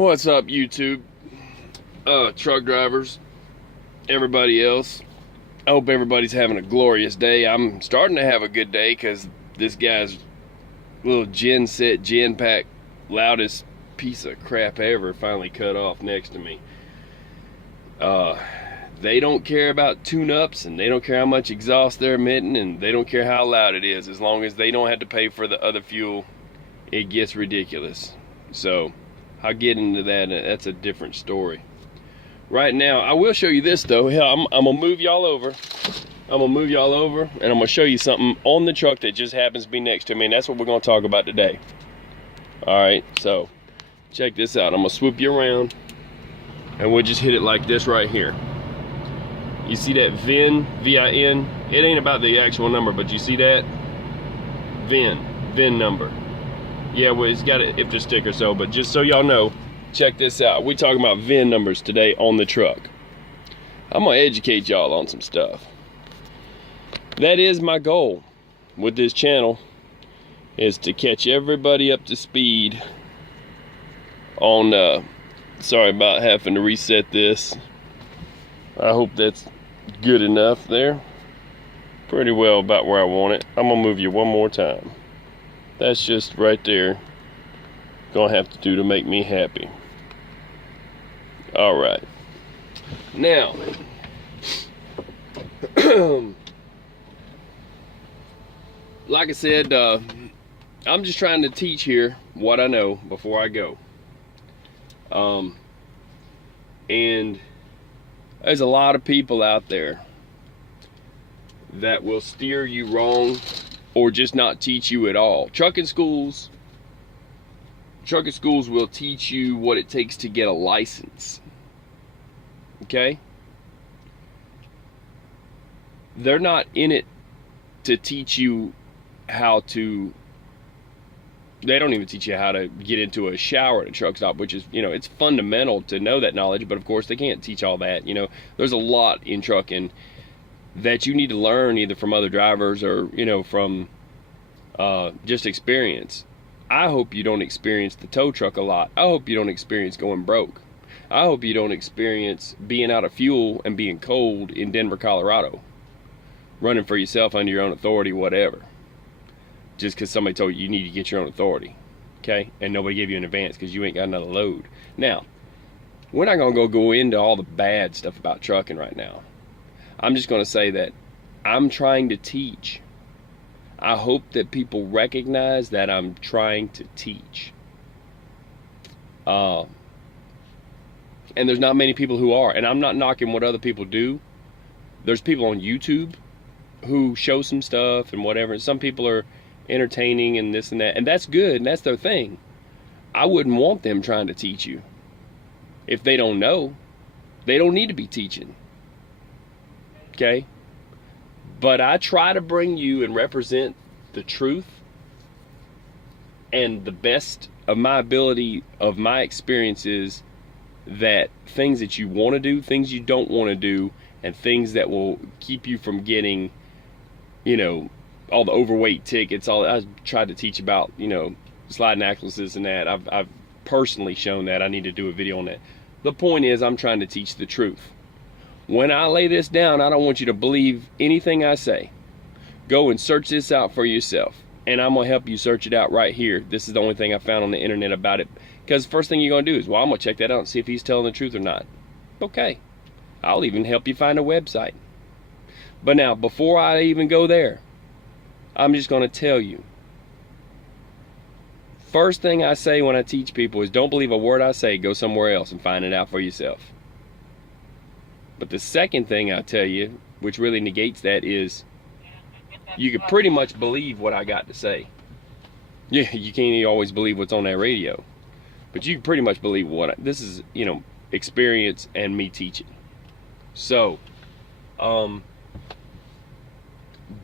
What's up, YouTube? Truck drivers, everybody else. I hope everybody's having a glorious day. I'm starting to have a good day because this guy's little gen pack, loudest piece of crap ever, finally cut off next to me. They don't care about tune-ups, and they don't care how much exhaust they're emitting, and they don't care how loud it is. As long as they don't have to pay for the other fuel, it gets ridiculous. So I'll get into that. That's a different story. Right now, I will show you this though. Hell, I'm gonna move y'all over. I'm gonna move y'all over, and I'm gonna show you something on the truck that just happens to be next to me, and that's what we're gonna talk about today. All right, so check this out. I'm gonna swoop you around, and we'll just hit it like this right here. You see that VIN, V-I-N? It ain't about the actual number, but you see that? VIN number. Yeah, well, it's got an IFTA sticker, so, but just so y'all know, check this out. We're talking about VIN numbers today on the truck. I'm gonna educate y'all on some stuff. That is my goal with this channel, is to catch everybody up to speed on, sorry about having to reset this. I hope that's good enough there. Pretty well about where I want it. I'm gonna move you one more time. That's just right there. Gonna have to do to make me happy. All right. Now, like I said, I'm just trying to teach here what I know before I go. And there's a lot of people out there that will steer you wrong or just not teach you at all. Trucking schools will teach you what it takes to get a license. Okay? They're not in it to teach you how to, they don't even teach you how to get into a shower at a truck stop, which is, you know, it's fundamental to know that knowledge, but of course they can't teach all that. You know, there's a lot in trucking that you need to learn either from other drivers or, you know, from just experience. I hope you don't experience the tow truck a lot. I hope you don't experience going broke. I hope you don't experience being out of fuel and being cold in Denver, Colorado, running for yourself under your own authority, whatever, just because somebody told you you need to get your own authority, okay? And nobody gave you an advance because you ain't got another load. Now, we're not gonna go into all the bad stuff about trucking right now. I'm just gonna say that I'm trying to teach. I hope that people recognize that I'm trying to teach. And there's not many people who are, and I'm not knocking what other people do. There's people on YouTube who show some stuff and whatever. Some people are entertaining and this and that, and that's good, and that's their thing. I wouldn't want them trying to teach you. If they don't know, they don't need to be teaching. Okay? But I try to bring you and represent the truth and the best of my ability, of my experiences, that things that you want to do, things you don't want to do, and things that will keep you from getting, you know, all the overweight tickets. All I tried to teach about, you know, sliding axles, this and that. I've personally shown that. I need to do a video on that. The point is, I'm trying to teach the truth. When I lay this down, I don't want you to believe anything I say. Go and search this out for yourself, and I'm gonna help you search it out right here. This is the only thing I found on the internet about it, because the first thing you're gonna do is, well, I'm gonna check that out and see if he's telling the truth or not. Okay, I'll even help you find a website. But now, before I even go there, I'm just gonna tell you, first thing I say when I teach people is, don't believe a word I say, go somewhere else and find it out for yourself. But the second thing I tell you, which really negates that, is you can pretty much believe what I got to say. Yeah, you can't always believe what's on that radio, but you can pretty much believe this is, you know, experience and me teaching. So,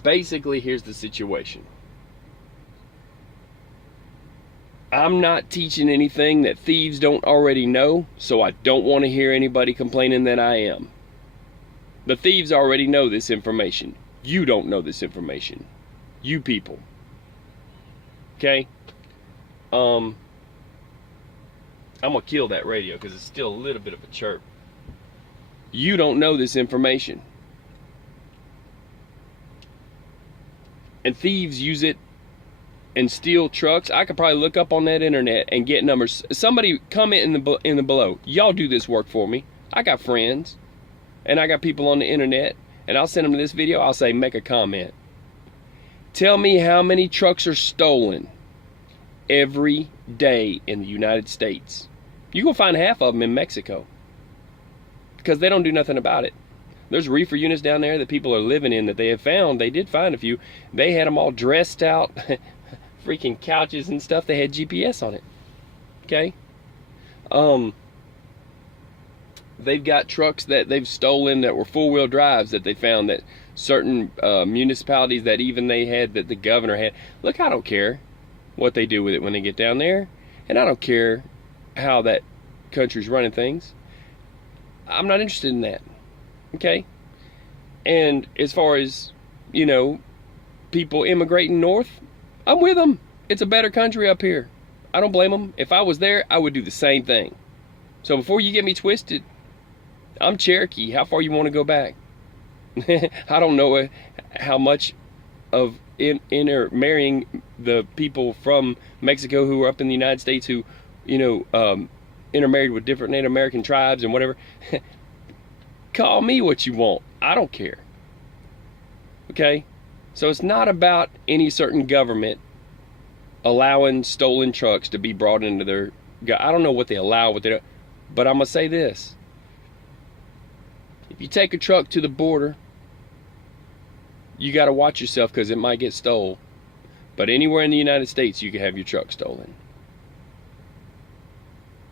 basically, here's the situation. I'm not teaching anything that thieves don't already know, so I don't want to hear anybody complaining that I am. The thieves already know this information. You don't know this information. You people. Okay? I'm I'm gonna kill that radio because it's still a little bit of a chirp. You don't know this information. And thieves use it and steal trucks. I could probably look up on that internet and get numbers. Somebody comment in the below. Y'all do this work for me. I got friends and I got people on the internet, and I'll send them this video. I'll say, make a comment. Tell me how many trucks are stolen every day in the United States. You gonna find half of them in Mexico because they don't do nothing about it. There's reefer units down there that people are living in that they have found. They did find a few. They had them all dressed out, freaking couches and stuff. They had GPS on it. Okay. They've got trucks that they've stolen that were four-wheel drives that they found, that certain municipalities that even they had, that the governor had. Look, I don't care what they do with it when they get down there, and I don't care how that country's running things. I'm not interested in that. Okay? And as far as, you know, people immigrating north, I'm with them. It's a better country up here. I don't blame them. If I was there, I would do the same thing. So before you get me twisted, I'm Cherokee. How far you want to go back? I don't know how much of intermarrying the people from Mexico who are up in the United States who, you know, intermarried with different Native American tribes and whatever. Call me what you want. I don't care. Okay? So it's not about any certain government allowing stolen trucks to be brought into their... I don't know what they allow, what they don't, but I'm going to say this. If you take a truck to the border, you got to watch yourself because it might get stolen. But anywhere in the United States, you can have your truck stolen.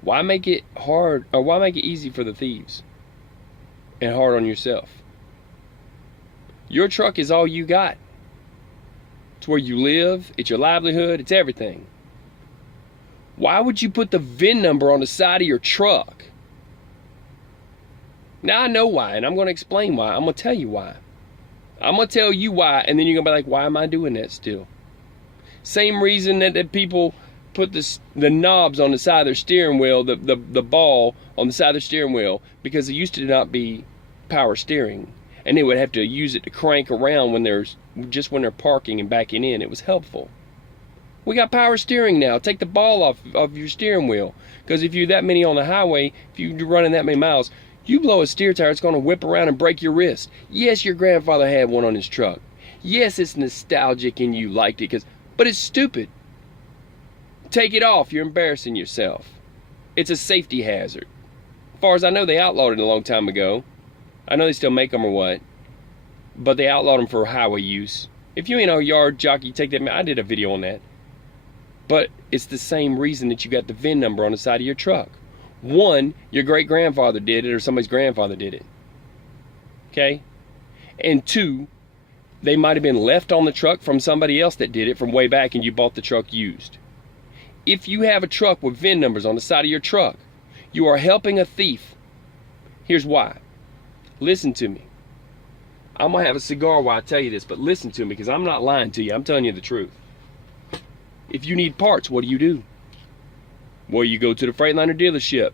Why make it hard, or why make it easy for the thieves and hard on yourself? Your truck is all you got. It's where you live, it's your livelihood, it's everything. Why would you put the VIN number on the side of your truck? Now I know why, and I'm going to explain why. I'm going to tell you why. I'm going to tell you why, and then you're going to be like, why am I doing that still? Same reason that people put the knobs on the side of their steering wheel, the ball on the side of their steering wheel, because it used to not be power steering. And they would have to use it to crank around when they're parking and backing in. It was helpful. We got power steering now. Take the ball off of your steering wheel. Because if you're that many on the highway, if you're running that many miles, you blow a steer tire, it's going to whip around and break your wrist. Yes, your grandfather had one on his truck. Yes, it's nostalgic and you liked it, but it's stupid. Take it off. You're embarrassing yourself. It's a safety hazard. As far as I know, they outlawed it a long time ago. I know they still make them or what, but they outlawed them for highway use. If you ain't a yard jockey, take that. I did a video on that. But it's the same reason that you got the VIN number on the side of your truck. One, your great-grandfather did it, or somebody's grandfather did it. Okay? And two, they might have been left on the truck from somebody else that did it from way back and you bought the truck used. If you have a truck with VIN numbers on the side of your truck, you are helping a thief. Here's why. Listen to me. I'm going to have a cigar while I tell you this, but listen to me because I'm not lying to you. I'm telling you the truth. If you need parts, what do? Well, you go to the Freightliner dealership.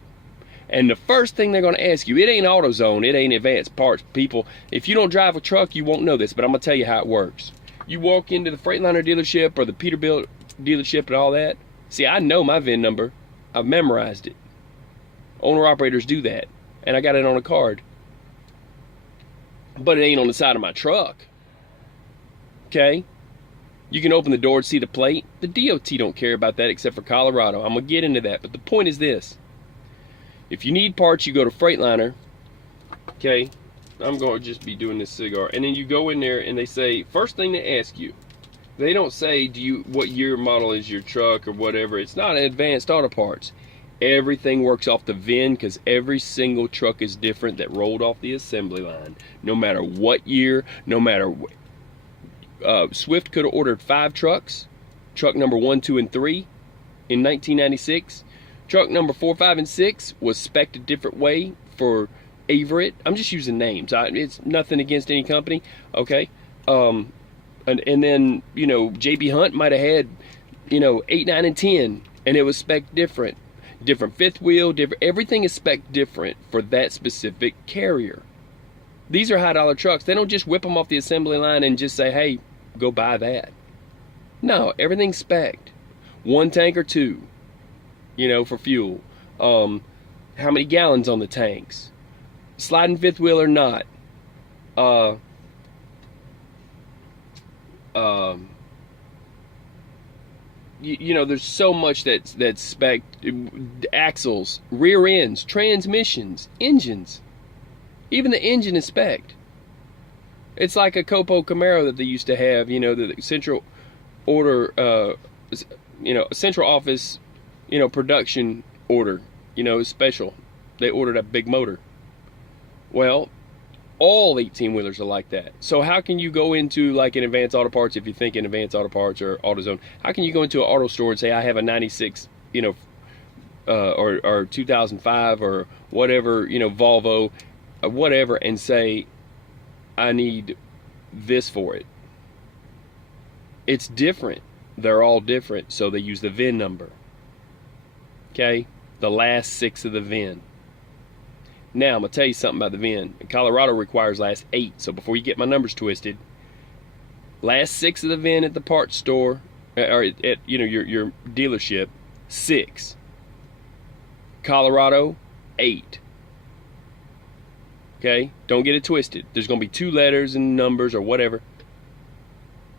And the first thing they're going to ask you, it ain't AutoZone, it ain't advanced parts. People, if you don't drive a truck, you won't know this, but I'm going to tell you how it works. You walk into the Freightliner dealership or the Peterbilt dealership and all that. See, I know my VIN number. I've memorized it. Owner-operators do that. And I got it on a card. But it ain't on the side of my truck. Okay? You can open the door and see the plate. The DOT don't care about that except for Colorado. I'm going to get into that. But the point is this. If you need parts, you go to Freightliner. Okay? I'm going to just be doing this cigar. And then you go in there and they say, first thing they ask you. They don't say, what year model is your truck or whatever. It's not advanced auto parts. Everything works off the VIN because every single truck is different that rolled off the assembly line. No matter what year, no matter what. Swift could have ordered 5 trucks. Truck number 1, 2, and 3 in 1996. Truck number 4, 5, and 6 was spec'd a different way for Averett. I'm just using names. It's nothing against any company. Okay. And then, JB Hunt might have had, 8, 9, and 10, and it was spec'd different. different fifth wheel, different, everything is spec'd different for that specific carrier. These are high dollar trucks. They don't just whip them off the assembly line and just say, hey, go buy that. No, everything's spec'd. 1 tank or 2, you know, for fuel. How many gallons on the tanks? Sliding fifth wheel or not. You know, there's so much that's spec. Axles, rear ends, transmissions, engines. Even the engine is spec'd. It's like a Copo Camaro that they used to have, you know, the central order, you know, central office, you know, production order, you know, special. They ordered a big motor. Well, all 18-wheelers are like that. So how can you go into like an Advanced Auto Parts, if you think in Advanced Auto Parts or AutoZone, how can you go into an auto store and say, I have a 96, you know, or 2005 or whatever, you know, Volvo, whatever, and say, I need this for it? It's different. They're all different, so they use the VIN number. Okay? The last 6 of the VIN. Now, I'm going to tell you something about the VIN. Colorado requires last 8, so before you get my numbers twisted, last 6 of the VIN at the parts store, or at you know, your dealership, 6. Colorado, 8. Okay? Don't get it twisted. There's going to be 2 letters and numbers or whatever.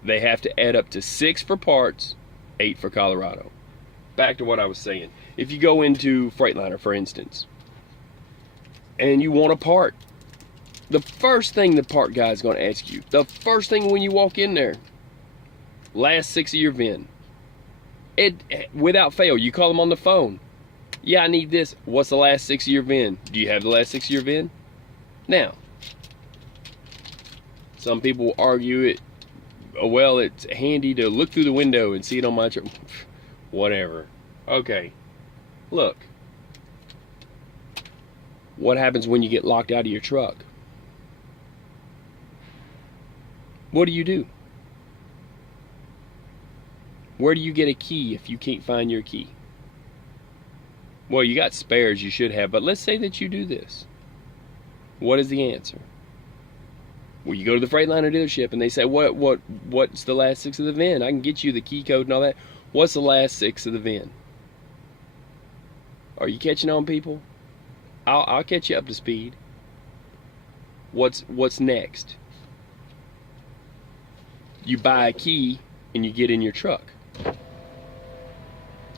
They have to add up to 6 for parts, 8 for Colorado. Back to what I was saying. If you go into Freightliner, for instance, and you want a part, the first thing the part guy is going to ask you, the first thing when you walk in there, last 6 of your VIN. Without fail, you call them on the phone. Yeah, I need this. What's the last 6 of your VIN? Do you have the last 6 of your VIN? Now, some people will argue it, well, it's handy to look through the window and see it on my truck. Whatever. Okay. Look. What happens when you get locked out of your truck? What do? Where do you get a key if you can't find your key? Well, you got spares, you should have, but let's say that you do this. What is the answer? Well, you go to the Freightliner dealership and they say, what's the last 6 of the VIN? I can get you the key code and all that. What's the last 6 of the VIN? Are you catching on, people? I'll catch you up to speed. What's next? You buy a key and you get in your truck.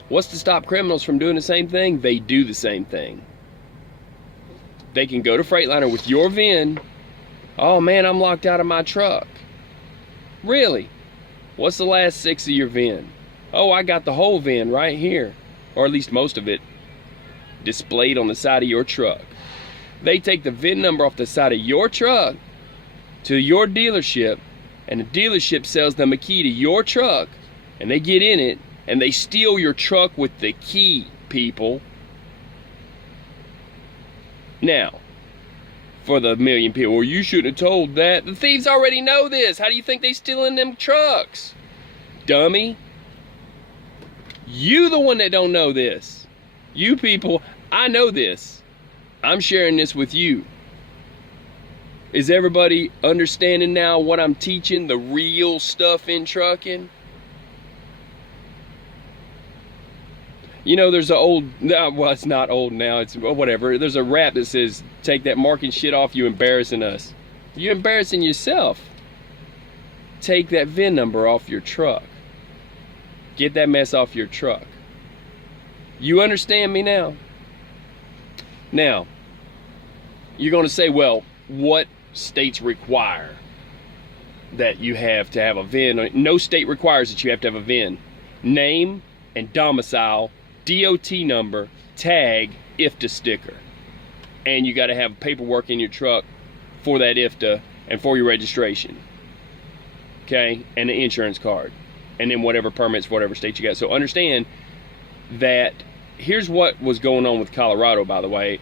What's to stop criminals from doing the same thing? They do the same thing. They can go to Freightliner with your VIN. Oh man, I'm locked out of my truck. Really? What's the last 6 of your VIN? Oh, I got the whole VIN right here. Or at least most of it displayed on the side of your truck. They take the VIN number off the side of your truck to your dealership, and the dealership sells them a key to your truck, and they get in it and they steal your truck with the key, people. Now, for the million people, well, you shouldn't have told that. The thieves already know this. How do you think they stealing them trucks? Dummy. You the one that don't know this. You people, I know this. I'm sharing this with you. Is everybody understanding now what I'm teaching? The real stuff in trucking? You know, there's an old, well, it's not old now, it's whatever. There's a rap that says, take that marking shit off, you embarrassing us. You're embarrassing yourself. Take that VIN number off your truck. Get that mess off your truck. You understand me now? Now, you're going to say, well, what states require that you have to have a VIN? No state requires that you have to have a VIN. Name and domicile, DOT number, tag, IFTA sticker. And you got to have paperwork in your truck for that IFTA and for your registration. Okay? And the insurance card. And then whatever permits, whatever state you got. So understand that here's what was going on with Colorado, by the way.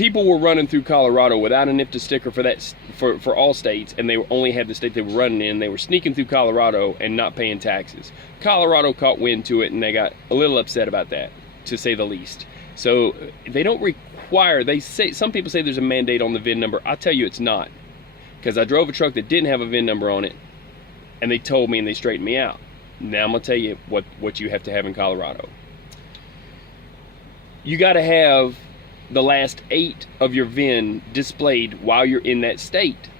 people were running through Colorado without an IFTA sticker for all states, and they only had the state they were running in. They were sneaking through Colorado and not paying taxes. Colorado caught wind to it, and they got a little upset about that, to say the least. So they don't require, some people say there's a mandate on the VIN number. I tell you it's not, because I drove a truck that didn't have a VIN number on it, and they told me and they straightened me out. Now I'm gonna tell you what you have to have in Colorado. You got to have the last 8 of your VIN displayed while you're in that state.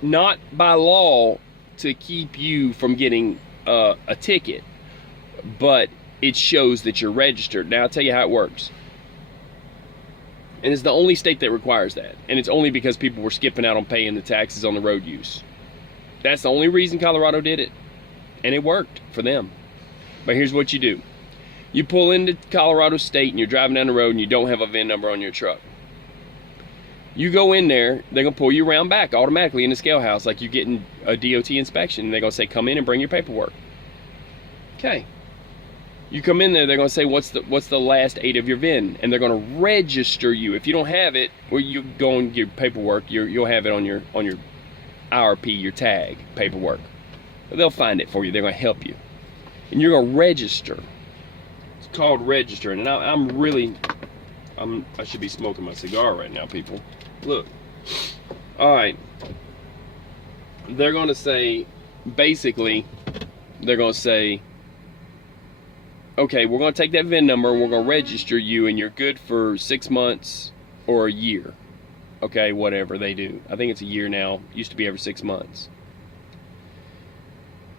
Not by law to keep you from getting a ticket, but it shows that you're registered. Now I'll tell you how it works. And it's the only state that requires that. And it's only because people were skipping out on paying the taxes on the road use. That's the only reason Colorado did it. And it worked for them. But here's what you do. You pull into Colorado State and you're driving down the road and you don't have a VIN number on your truck. You go in there, they're going to pull you around back automatically in the scale house like you're getting a DOT inspection. They're going to say, come in and bring your paperwork. Okay. You come in there, they're going to say, what's the last 8 of your VIN? And they're going to register you. If you don't have it, well, you go and get your paperwork, you'll have it on your IRP, your tag paperwork. They'll find it for you. They're going to help you. And you're going to register. It's called registering. And I should be smoking my cigar right now, people. Look. All right. They're going to say, basically, they're going to say, okay, we're going to take that VIN number and we're going to register you and you're good for 6 months or a year. Okay, whatever they do. I think it's a year now. Used to be every 6 months.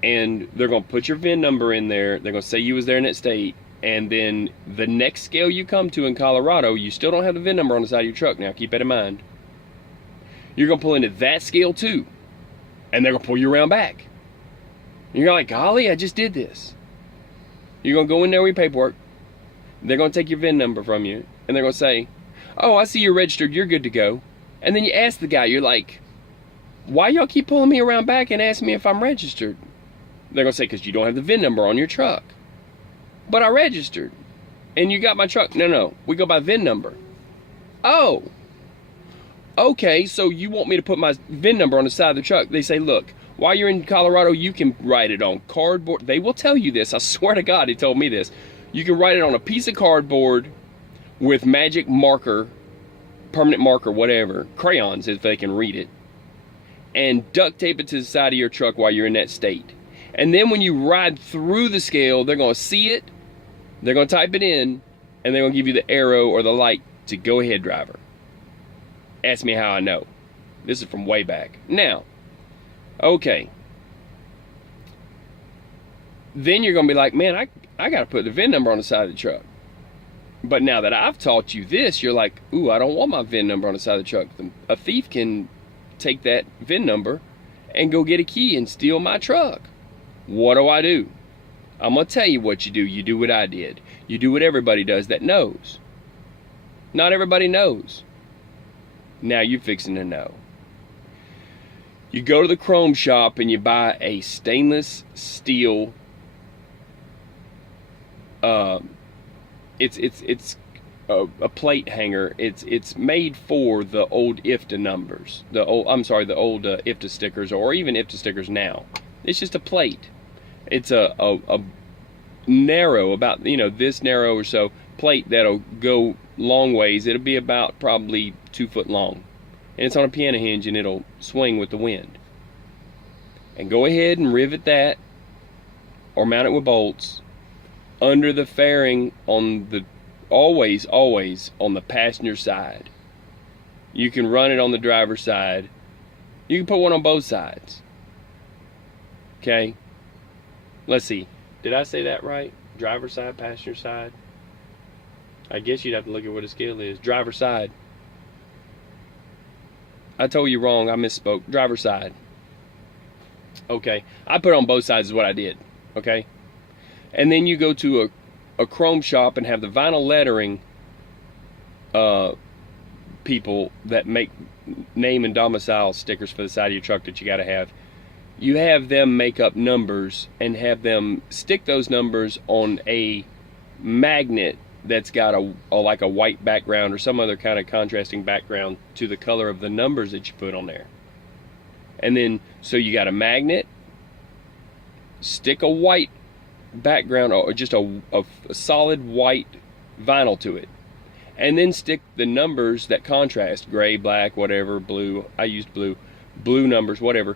And they're going to put your VIN number in there. They're going to say you was there in that state. And then the next scale you come to in Colorado, you still don't have the VIN number on the side of your truck. Now, keep that in mind. You're going to pull into that scale too. And they're going to pull you around back. And you're like, golly, I just did this. You're going to go in there with your paperwork. They're going to take your VIN number from you. And they're going to say, oh, I see you're registered. You're good to go. And then you ask the guy, you're like, why y'all keep pulling me around back and asking me if I'm registered? They're going to say, because you don't have the VIN number on your truck. But I registered. And you got my truck. No. We go by VIN number. Oh. Okay, so you want me to put my VIN number on the side of the truck. They say, look, while you're in Colorado, you can write it on cardboard. They will tell you this. I swear to God, he told me this. You can write it on a piece of cardboard with magic marker, permanent marker, whatever, crayons if they can read it, and duct tape it to the side of your truck while you're in that state. And then when you ride through the scale, they're going to see it, they're going to type it in, and they're going to give you the arrow or the light to go ahead, driver. Ask me how I know. This is from way back. Now, okay. Then you're going to be like, man, I got to put the VIN number on the side of the truck. But now that I've taught you this, you're like, ooh, I don't want my VIN number on the side of the truck. A thief can take that VIN number and go get a key and steal my truck. What do? I'm going to tell you what you do. You do what I did. You do what everybody does that knows. Not everybody knows. Now you're fixing to know. You go to the chrome shop and you buy a stainless steel, it's a plate hanger. It's made for the old IFTA numbers, the old IFTA stickers, or even IFTA stickers now. It's just a plate. It's a narrow, about this narrow or so plate that'll go long ways. It'll be about probably 2 foot long, and it's on a piano hinge and it'll swing with the wind. And go ahead and rivet that or mount it with bolts under the fairing on the always on the passenger side. You can run it on the driver's side. You can put one on both sides. Okay? Let's see. Did I say that right? Driver's side, passenger side? I guess you'd have to look at what a scale is. Driver's side. I told you wrong. I misspoke. Driver's side. Okay. I put it on both sides is what I did. Okay? And then you go to a chrome shop and have the vinyl lettering people that make name and domicile stickers for the side of your truck that you got to have. You have them make up numbers and have them stick those numbers on a magnet that's got a like a white background or some other kind of contrasting background to the color of the numbers that you put on there. And then, so you got a magnet, stick a white background or just a solid white vinyl to it, and then stick the numbers that contrast, gray, black, whatever, blue. I used blue numbers, whatever.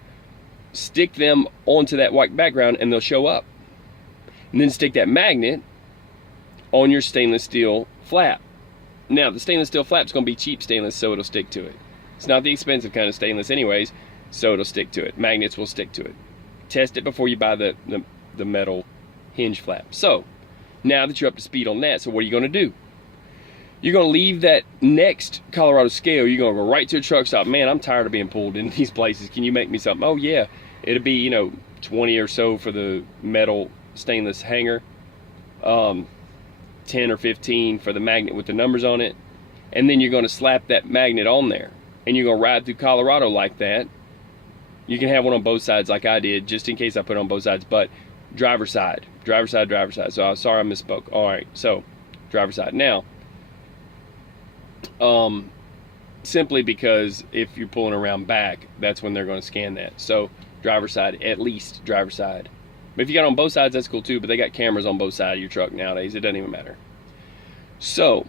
Stick them onto that white background and they'll show up. And then stick that magnet on your stainless steel flap. Now, the stainless steel flap is going to be cheap stainless, so it'll stick to it. It's not the expensive kind of stainless anyways, so it'll stick to it. Magnets will stick to it. Test it before you buy the metal hinge flap. So, now that you're up to speed on that, so what are you going to do? You're going to leave that next Colorado scale. You're going to go right to a truck stop. Man, I'm tired of being pulled in these places. Can you make me something? Oh, yeah. It'll be, 20 or so for the metal stainless hanger. 10 or 15 for the magnet with the numbers on it. And then you're going to slap that magnet on there. And you're going to ride through Colorado like that. You can have one on both sides like I did, just in case I put it on both sides. But driver's side. Driver's side, driver's side. So I'm sorry I misspoke. All right. So driver's side. Now, simply because if you're pulling around back, that's when they're going to scan that. So driver's side, at least driver's side. But if you got on both sides, that's cool too. But they got cameras on both sides of your truck nowadays. It doesn't even matter. So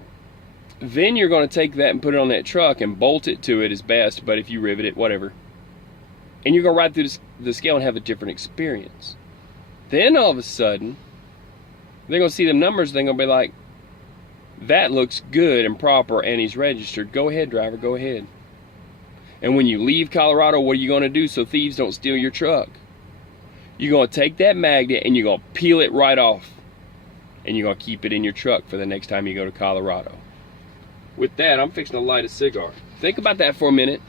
then you're going to take that and put it on that truck and bolt it to it is best. But if you rivet it, whatever. And you're going to ride through the scale and have a different experience. Then all of a sudden, they're going to see the numbers. They're going to be like, that looks good and proper and he's registered. Go ahead, driver, go ahead. And when you leave Colorado, what are you going to do so thieves don't steal your truck? You're going to take that magnet and you're going to peel it right off. And you're going to keep it in your truck for the next time you go to Colorado. With that, I'm fixing to light a cigar. Think about that for a minute.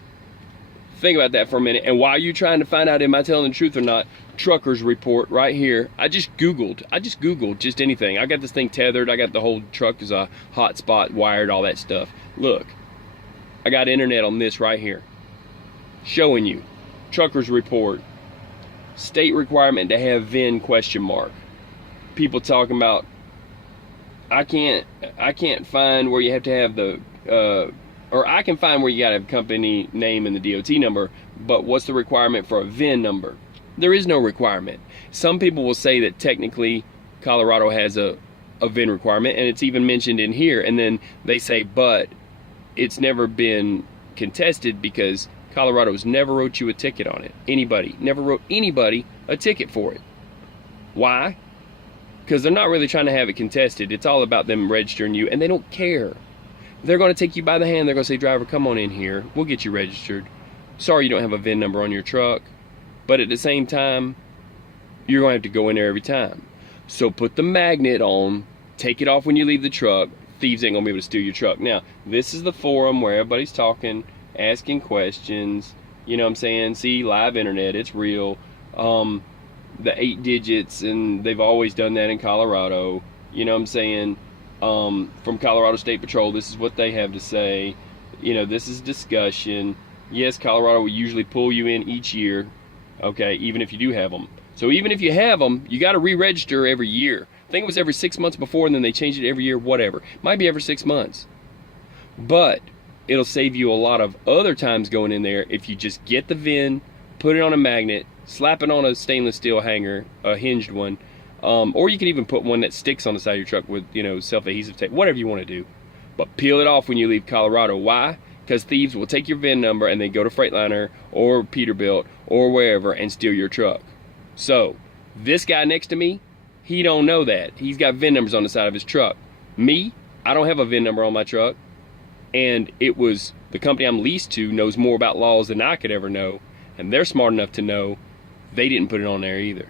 Think about that for a minute. And while you're trying to find out am I telling the truth or not, truckers report right here. I just Googled just anything. I got this thing tethered. I got the whole truck as a hotspot, wired, all that stuff. Look, I got internet on this right here. Showing you. Truckers report. State requirement to have VIN ? People talking about I can't find where you have to have the or I can find where you gotta have company name and the DOT number, but what's the requirement for a VIN number? There is no requirement. Some people will say that technically Colorado has a VIN requirement, and it's even mentioned in here, and then they say, but it's never been contested because Colorado's never wrote you a ticket on it. Anybody. Never wrote anybody a ticket for it. Why? Because they're not really trying to have it contested. It's all about them registering you, and they don't care. They're going to take you by the hand. They're going to say, driver, come on in here. We'll get you registered. Sorry you don't have a VIN number on your truck. But at the same time, you're going to have to go in there every time. So put the magnet on. Take it off when you leave the truck. Thieves ain't going to be able to steal your truck. Now, this is the forum where everybody's talking, asking questions. You know what I'm saying? See, live internet. It's real. The 8 digits, and they've always done that in Colorado. You know what I'm saying? From Colorado State Patrol, this is what they have to say. This is discussion. Yes, Colorado will usually pull you in each year, okay, even if you do have them. So even if you have them, you got to re-register every year. I think it was every 6 months before, and then they changed it every year, whatever. Might be every 6 months. But it'll save you a lot of other times going in there if you just get the VIN, put it on a magnet, slap it on a stainless steel hanger, a hinged one, or you can even put one that sticks on the side of your truck with, self-adhesive tape, whatever you want to do. But peel it off when you leave Colorado. Why? Because thieves will take your VIN number and then go to Freightliner or Peterbilt or wherever and steal your truck. So, this guy next to me, he don't know that. He's got VIN numbers on the side of his truck. Me, I don't have a VIN number on my truck. And it was the company I'm leased to knows more about laws than I could ever know. And they're smart enough to know they didn't put it on there either.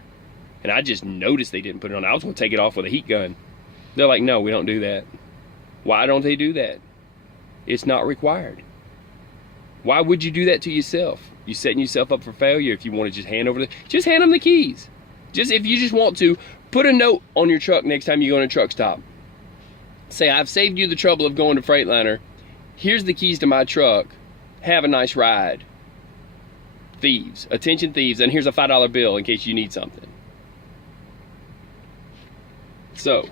And I just noticed they didn't put it on. I was going to take it off with a heat gun. They're like, no, we don't do that. Why don't they do that? It's not required. Why would you do that to yourself? You're setting yourself up for failure if you want to just hand them the keys. If you just want to, put a note on your truck next time you go in a truck stop. Say, I've saved you the trouble of going to Freightliner. Here's the keys to my truck. Have a nice ride. Thieves. Attention thieves. And here's a $5 bill in case you need something. So,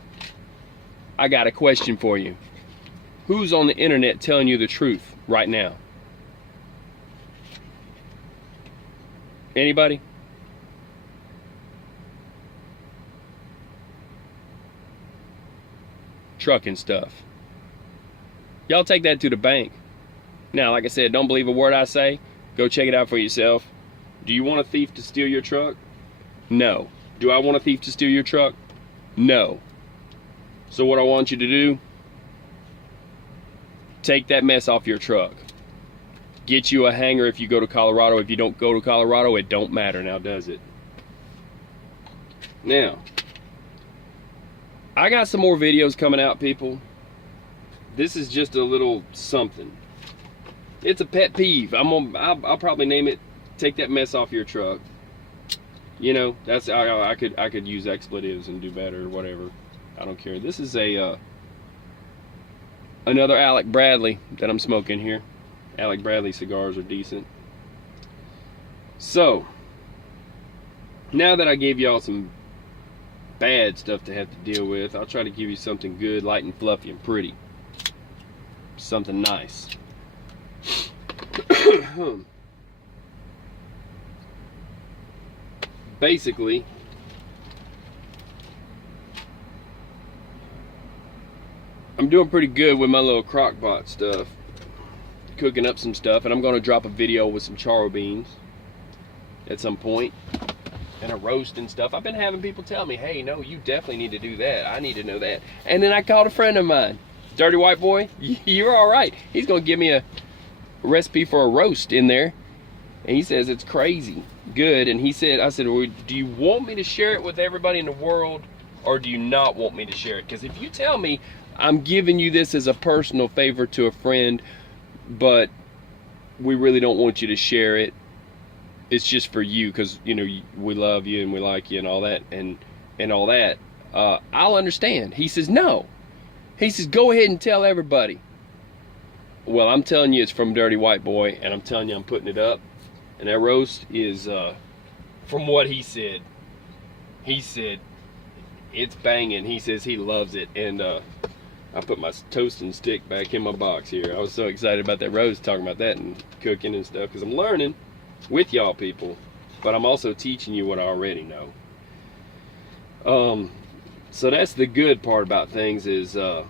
I got a question for you. Who's on the internet telling you the truth right now? Anybody? Trucking stuff. Y'all take that to the bank. Now, like I said, don't believe a word I say. Go check it out for yourself. Do you want a thief to steal your truck? No. Do I want a thief to steal your truck? No. So what I want you to do, take that mess off your truck. Get you a hanger if you go to Colorado. If you don't go to Colorado, it don't matter now, does it? Now, I got some more videos coming out, people. This is just a little something. It's a pet peeve. I'll probably name it, take that mess off your truck. You know, that's I could use expletives and do better or whatever. I don't care. This is a another Alec Bradley that I'm smoking here. Alec Bradley cigars are decent. So, now that I gave y'all some bad stuff to have to deal with, I'll try to give you something good, light and fluffy and pretty. Something nice. Basically, I'm doing pretty good with my little Crockpot stuff. Cooking up some stuff, and I'm going to drop a video with some charro beans at some point, and a roast and stuff. I've been having people tell me, hey, no, you definitely need to do that. I need to know that. And then I called a friend of mine, Dirty White Boy. You're all right. He's going to give me a recipe for a roast in there, and he says it's crazy good. And he said, I said, well, do you want me to share it with everybody in the world, or do you not want me to share it? Because if you tell me I'm giving you this as a personal favor to a friend, but we really don't want you to share it, it's just for you because, you know, we love you and we like you and all that, and all that, I'll understand. He says, no. He says, go ahead and tell everybody. Well, I'm telling you it's from Dirty White Boy, and I'm telling you I'm putting it up. And that roast is, from what he said it's banging. He says he loves it, and I put my toasting stick back in my box here. I was so excited about that roast, talking about that and cooking and stuff, because I'm learning with y'all people, but I'm also teaching you what I already know. So that's the good part about things, is that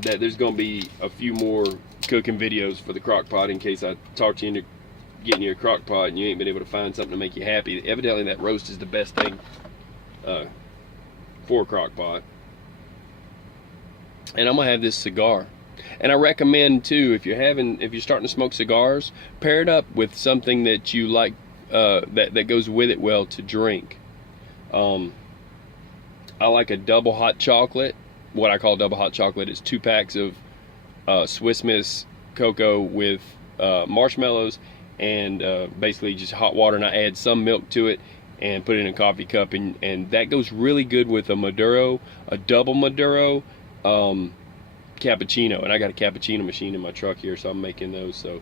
there's going to be a few more cooking videos for the Crockpot, in case I talk you into getting you a Crockpot and you ain't been able to find something to make you happy. Evidently that roast is the best thing for a Crockpot. And I'm gonna have this cigar, and I recommend too, if you're starting to smoke cigars, pair it up with something that you like, that goes with it well to drink. I like a double hot chocolate. What I call double hot chocolate is 2 packs of Swiss Miss cocoa with marshmallows, and basically just hot water, and I add some milk to it and put it in a coffee cup, and that goes really good with a Maduro, a double Maduro cappuccino. And I got a cappuccino machine in my truck here, so I'm making those. So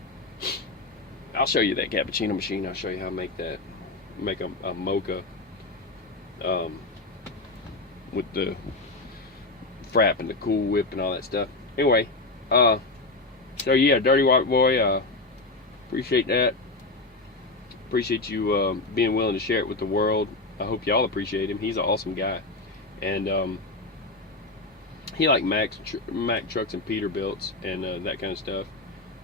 I'll show you that cappuccino machine. I'll show you how to make that, make a mocha with the frap and the Cool Whip and all that stuff. Anyway, so yeah, Dirty White Boy, appreciate that. Appreciate you being willing to share it with the world. I hope y'all appreciate him. He's an awesome guy, and he like Mack trucks and Peterbilts and that kind of stuff.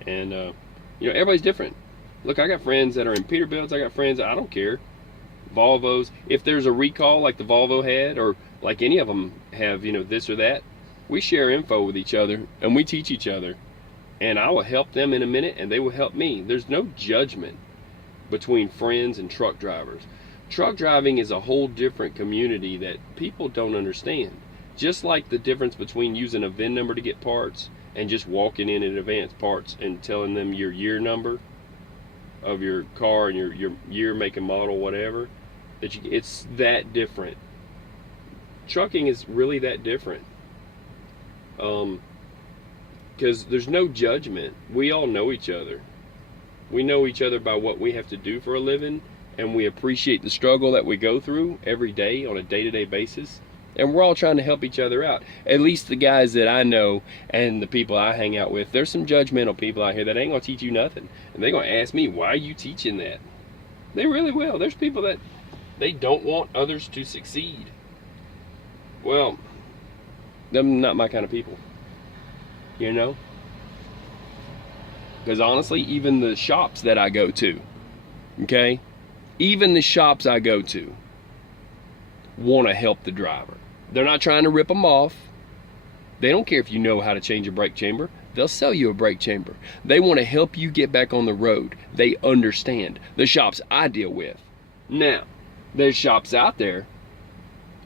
And you know, everybody's different. Look, I got friends that are in Peterbilts. I got friends that I don't care. Volvos. If there's a recall like the Volvo had, or like any of them have, you know, this or that, we share info with each other and we teach each other. And I will help them in a minute, and they will help me. There's no judgment between friends and truck drivers. Truck driving is a whole different community that people don't understand. Just like the difference between using a VIN number to get parts and just walking in at Advanced Parts and telling them your year number of your car and your year, make, and model, whatever, it's that different. Trucking is really that different. Because there's no judgment. We all know each other. We know each other by what we have to do for a living, and we appreciate the struggle that we go through every day on a day-to-day basis. and we're all trying to help each other out. At least the guys that I know and the people I hang out with. There's some judgmental people out here that ain't gonna teach you nothing, and they're gonna ask me, why are you teaching that? They really will. There's people that they don't want others to succeed. Well, them not my kind of people, you know? Because honestly, even the shops that I go to, okay? Even the shops I go to want to help the driver. They're not trying to rip them off. They don't care if you know how to change a brake chamber. They'll sell you a brake chamber. They want to help you get back on the road. They understand. The shops I deal with. Now, there's shops out there,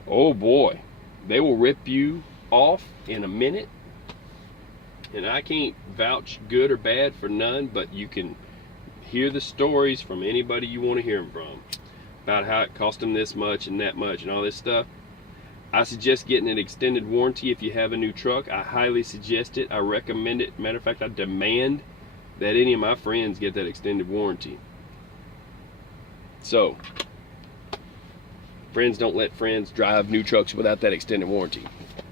oh boy, they will rip you off in a minute. And I can't vouch good or bad for none, but you can hear the stories from anybody you want to hear them from about how it cost them this much and that much and all this stuff. I suggest getting an extended warranty if you have a new truck. I highly suggest it. I recommend it. Matter of fact, I demand that any of my friends get that extended warranty. So, friends don't let friends drive new trucks without that extended warranty,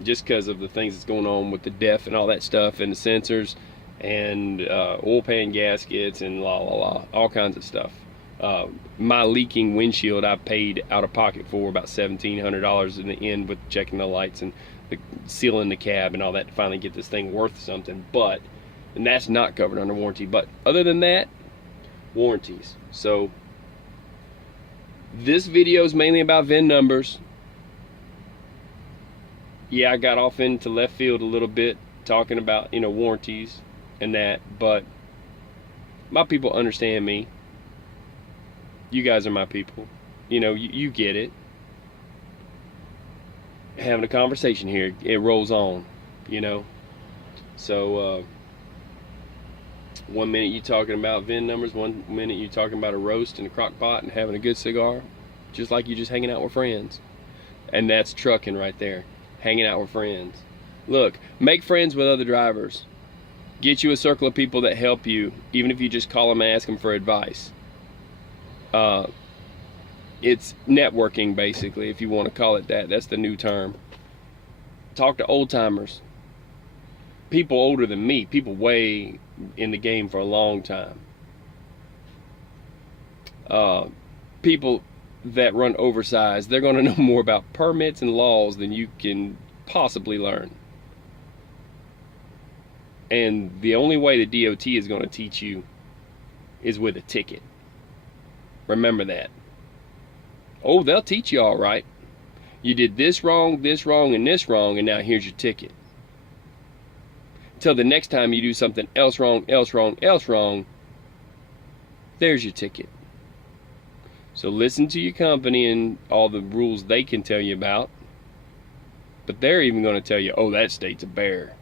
just because of the things that's going on with the DEF and all that stuff, and the sensors, and oil pan gaskets, and all kinds of stuff. My leaking windshield I paid out of pocket for about $1,700 in the end, with checking the lights and sealing the cab and all that to finally get this thing worth something. And that's not covered under warranty. But other than that, warranties. So this video is mainly about VIN numbers. Yeah, I got off into left field a little bit talking about, warranties and that, but my people understand me. You guys are my people. You get it. Having a conversation here, it rolls on, So, 1 minute you talking about VIN numbers, 1 minute you talking about a roast in a crock pot and having a good cigar, just like you just hanging out with friends. And that's trucking right there. Hanging out with friends. Look, make friends with other drivers. Get you a circle of people that help you, even if you just call them and ask them for advice. It's networking, basically, if you want to call it that. That's the new term. Talk to old timers. People older than me. People way in the game for a long time. People that run oversized, they're going to know more about permits and laws than you can possibly learn. And the only way the DOT is going to teach you is with a ticket. Remember that. Oh, they'll teach you all right. You did this wrong, and this wrong, and now here's your ticket. Till the next time you do something else wrong, there's your ticket. So listen to your company and all the rules they can tell you about. But they're even going to tell you, oh, that state's a bear.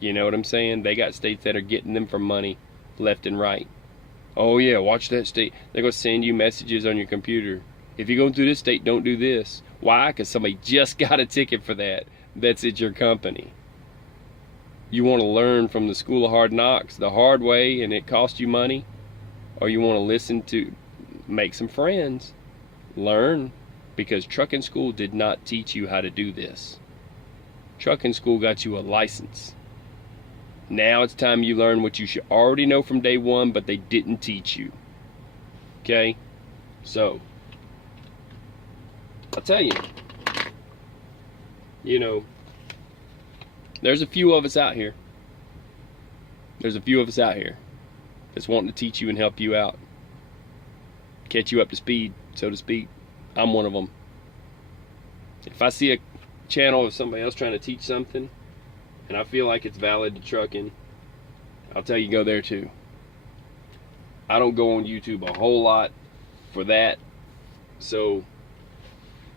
You know what I'm saying? They got states that are getting them for money left and right. Oh yeah, watch that state. They're going to send you messages on your computer. If you're going through this state, don't do this. Why? Because somebody just got a ticket for that. That's at your company. You want to learn from the school of hard knocks the hard way and it costs you money? Or you want to listen to, make some friends, learn, because trucking school did not teach you how to do this. Trucking school got you a license. Now it's time you learn what you should already know from day one, but they didn't teach you. Okay? So, I'll tell you, there's a few of us out here. There's a few of us out here that's wanting to teach you and help you out. Catch you up to speed, so to speak. I'm one of them. If I see a channel of somebody else trying to teach something, and I feel like it's valid to trucking, I'll tell you go there too. I don't go on YouTube a whole lot for that. So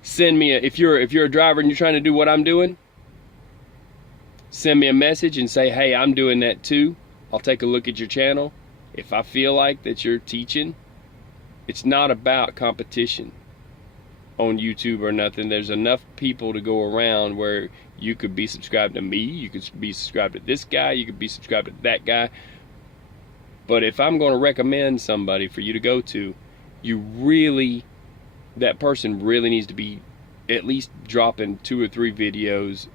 send me if you're a driver and you're trying to do what I'm doing, send me a message and say, hey, I'm doing that too. I'll take a look at your channel. If I feel like that you're teaching, it's not about competition on YouTube or nothing. There's enough people to go around where you could be subscribed to me, you could be subscribed to this guy, you could be subscribed to that guy. But if I'm going to recommend somebody for you to go to, that person really needs to be at least dropping 2 or 3 videos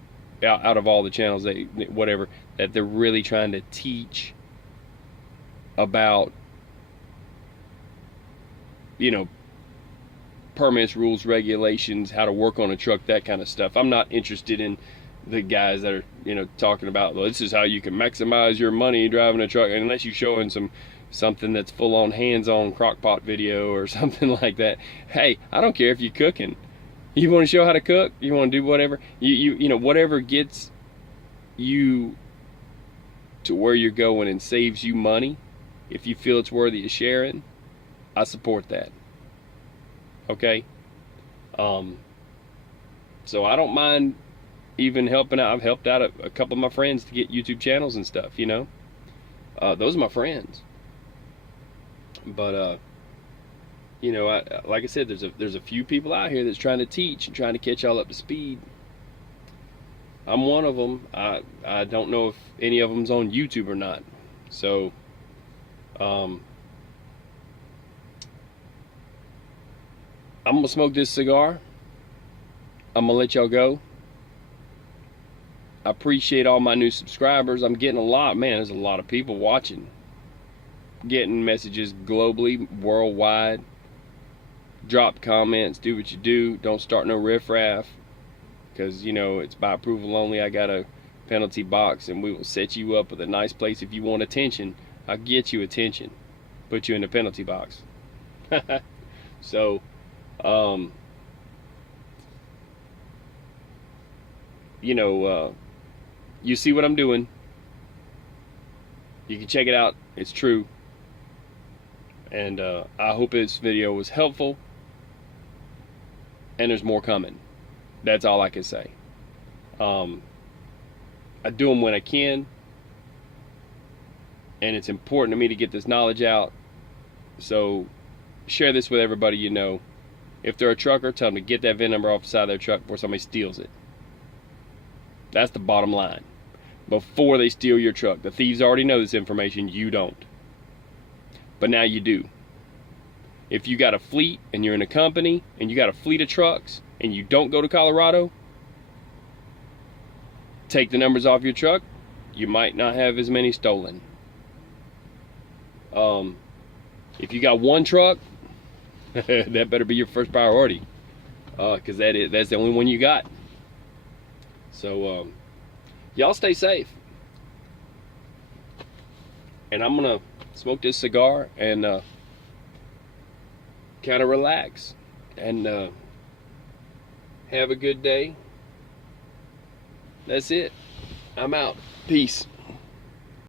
out of all the channels, whatever, that they're really trying to teach about, you know, permits, rules, regulations, how to work on a truck, that kind of stuff. I'm not interested in the guys that are, you know, talking about, well, this is how you can maximize your money driving a truck, unless you're showing something that's full-on hands-on crockpot video or something like that. Hey, I don't care if you're cooking. You want to show how to cook, you want to do whatever, you know, whatever gets you to where you're going and saves you money, if you feel it's worthy of sharing, I support that. Okay? So I don't mind even helping out. I've helped out a couple of my friends to get YouTube channels and stuff, you know. Those are my friends. But you know, like I said, there's a few people out here that's trying to teach and trying to catch y'all up to speed. I'm one of them. I don't know if any of them's on YouTube or not. So I'm gonna smoke this cigar. I'm gonna let y'all go. I appreciate all my new subscribers. I'm getting a lot, man. There's a lot of people watching, getting messages globally, worldwide. Drop comments, do what you do, don't start no riffraff, because, you know, it's by approval only. I got a penalty box, and we will set you up with a nice place. If you want attention, I'll get you attention, put you in the penalty box. So you know, you see what I'm doing, you can check it out, it's true. And I hope this video was helpful, and there's more coming. That's all I can say. I do them when I can, and it's important to me to get this knowledge out. So share this with everybody you know. If they're a trucker, tell them to get that VIN number off the side of their truck before somebody steals it. That's the bottom line. Before they steal your truck. The thieves already know this information, you don't. But now you do. If you got a fleet and you're in a company and you got a fleet of trucks and you don't go to Colorado, take the numbers off your truck, you might not have as many stolen. If you got one truck, that better be your first priority, because that's the only one you got. So y'all stay safe, and I'm gonna smoke this cigar and kind of relax and have a good day. That's it. I'm out. Peace.